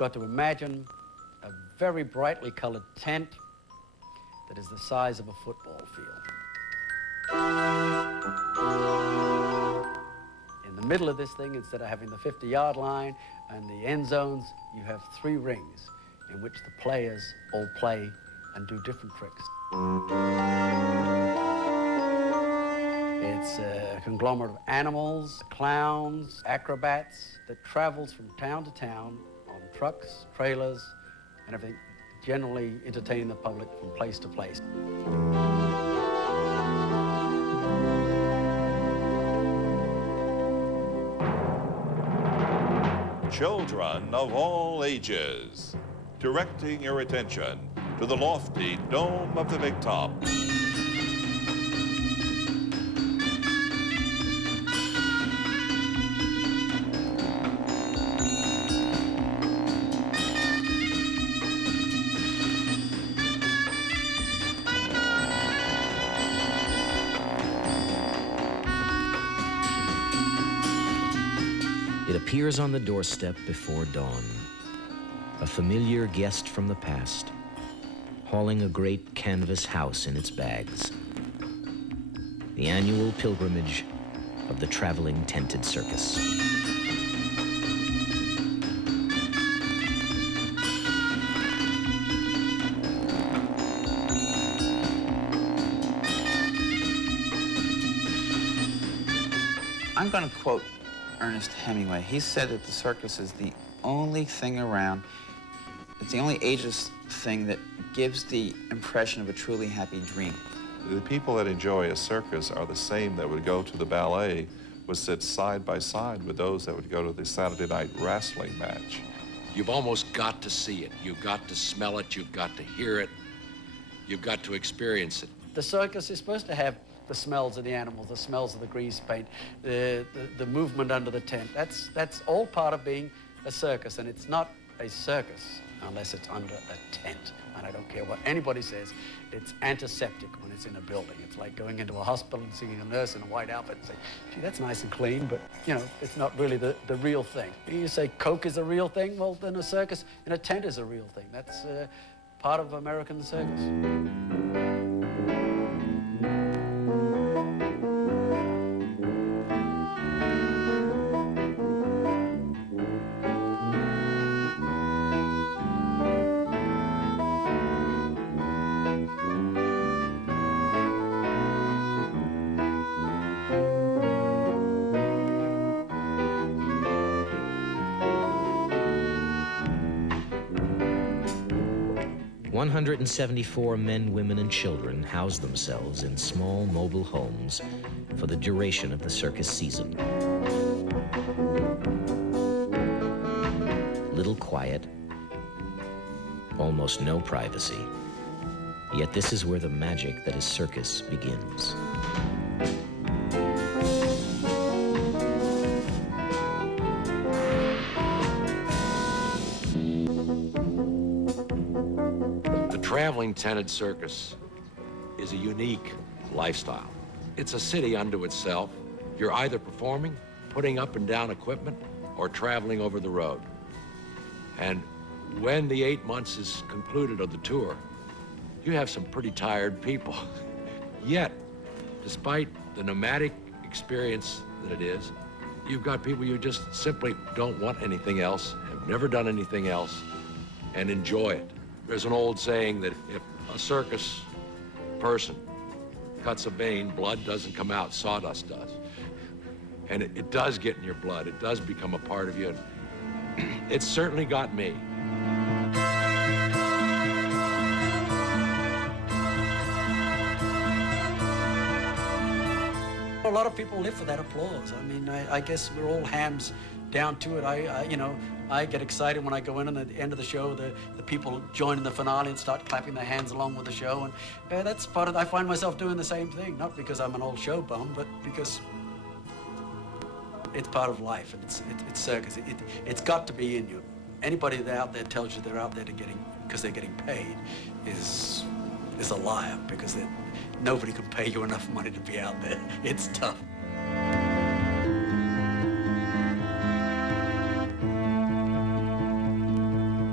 got to imagine a very brightly colored tent that is the size of a football field. In the middle of this thing, instead of having the 50-yard line and the end zones, you have 3 rings in which the players all play and do different tricks. It's a conglomerate of animals, clowns, acrobats that travels from town to town on trucks, trailers, and everything, generally entertaining the public from place to place. Children of all ages, directing your attention to the lofty dome of the Big Top. It appears on the doorstep before dawn, a familiar guest from the past, hauling a great canvas house in its bags. The annual pilgrimage of the traveling tented circus. I'm going to quote Ernest Hemingway. He said that the circus is the only thing around, it's the only ageless thing that gives the impression of a truly happy dream. The people that enjoy a circus are the same that would go to the ballet, would sit side by side with those that would go to the Saturday night wrestling match. You've almost got to see it. You've got to smell it. You've got to hear it. You've got to experience it. The circus is supposed to have the smells of the animals, the smells of the grease paint, the movement under the tent. That's all part of being a circus, and it's not a circus unless it's under a tent. And I don't care what anybody says, it's antiseptic when it's in a building. It's like going into a hospital and seeing a nurse in a white outfit and say, gee, that's nice and clean, but, you know, it's not really the real thing. You say Coke is a real thing, well, then a circus in a tent is a real thing. That's part of American circus. 174 men, women, and children house themselves in small mobile homes for the duration of the circus season. Little quiet, almost no privacy. Yet this is where the magic that is circus begins. Traveling tented circus is a unique lifestyle. It's a city unto itself. You're either performing, putting up and down equipment, or traveling over the road. And when the 8 months is concluded of the tour, you have some pretty tired people. Yet, despite the nomadic experience that it is, you've got people you just simply don't want anything else, have never done anything else, and enjoy it. There's an old saying that if a circus person cuts a vein, blood doesn't come out, sawdust does. And it does get in your blood. It does become a part of you. It's certainly got me. A lot of people live for that applause. I mean, I guess we're all hams down to it. You know, I get excited when I go in, and at the end of the show, the people join in the finale and start clapping their hands along with the show. And that's part of, I find myself doing the same thing, not because I'm an old show bum, but because it's part of life, and it's circus. It's got to be in you. Anybody that out there tells you they're out there because they're getting paid is a liar, because nobody can pay you enough money to be out there. It's tough.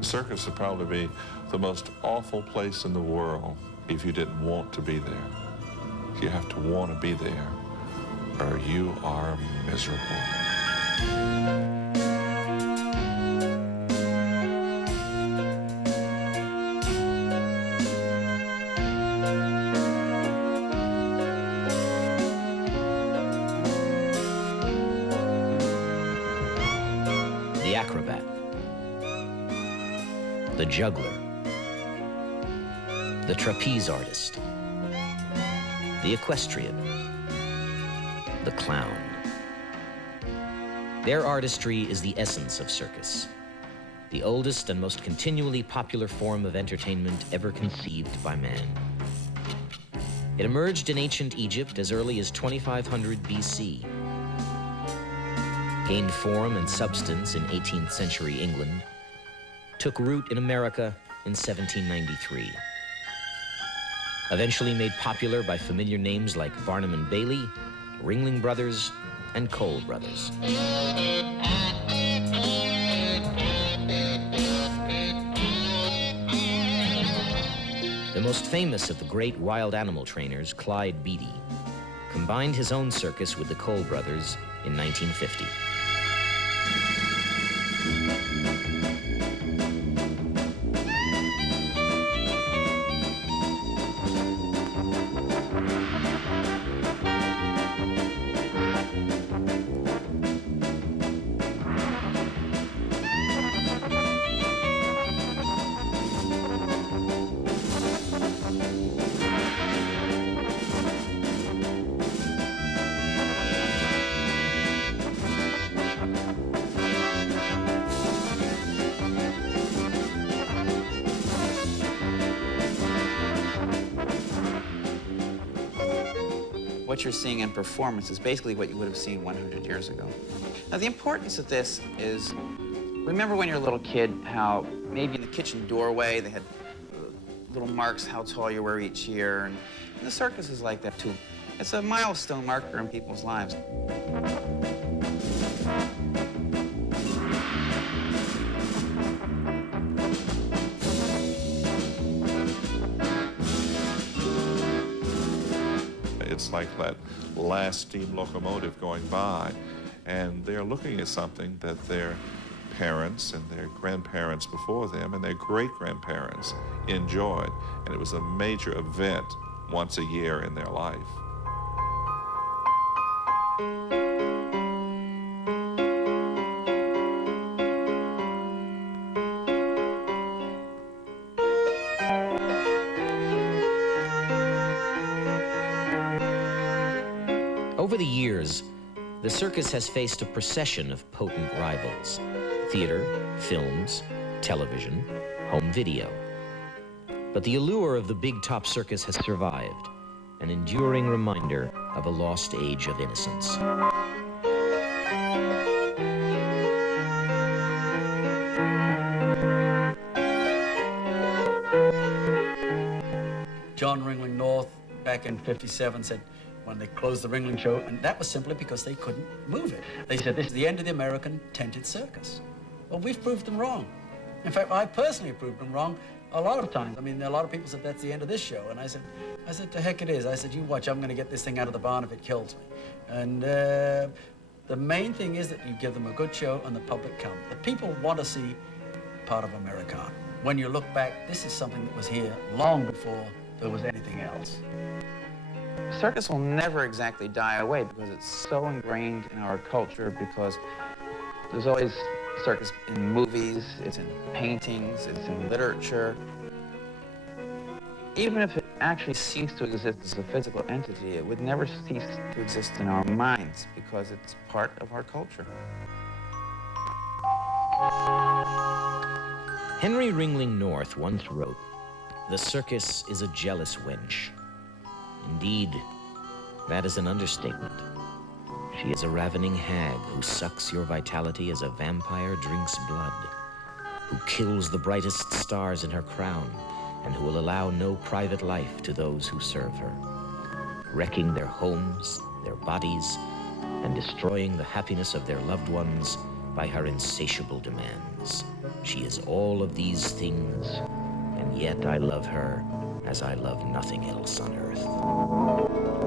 The circus would probably be the most awful place in the world if you didn't want to be there. You have to want to be there, or you are miserable. The acrobat, the juggler, the trapeze artist, the equestrian, the clown. Their artistry is the essence of circus, the oldest and most continually popular form of entertainment ever conceived by man. It emerged in ancient Egypt as early as 2500 BC, gained form and substance in 18th century England, took root in America in 1793. Eventually made popular by familiar names like Barnum and Bailey, Ringling Brothers, and Cole Brothers. The most famous of the great wild animal trainers, Clyde Beatty, combined his own circus with the Cole Brothers in 1950. What you're seeing in performance is basically what you would have seen 100 years ago. Now, the importance of this is, remember when you're a little kid, how maybe in the kitchen doorway they had little marks how tall you were each year, and the circus is like that too. It's a milestone marker in people's lives. It's like that last steam locomotive going by, and they're looking at something that their parents and their grandparents before them and their great-grandparents enjoyed, and it was a major event once a year in their life. Over the years, the circus has faced a procession of potent rivals: theater, films, television, home video. But the allure of the big top circus has survived, an enduring reminder of a lost age of innocence. John Ringling North, back in '57, said, when they closed the Ringling Show, and that was simply because they couldn't move it. They said, this is the end of the American tented circus. Well, we've proved them wrong. In fact, I personally proved them wrong a lot of times. I mean, a lot of people said, that's the end of this show. And I said, to heck it is. I said, you watch, I'm going to get this thing out of the barn if it kills me. And the main thing is that you give them a good show and the public come. The people want to see part of Americana. When you look back, this is something that was here long before there was anything else. Circus will never exactly die away because it's so ingrained in our culture, because there's always circus in movies, it's in paintings, it's in literature. Even if it actually ceased to exist as a physical entity, it would never cease to exist in our minds because it's part of our culture. Henry Ringling North once wrote, "The circus is a jealous wench." Indeed, that is an understatement. She is a ravening hag who sucks your vitality as a vampire drinks blood, who kills the brightest stars in her crown, and who will allow no private life to those who serve her, wrecking their homes, their bodies, and destroying the happiness of their loved ones by her insatiable demands. She is all of these things, and yet I love her as I love nothing else on earth.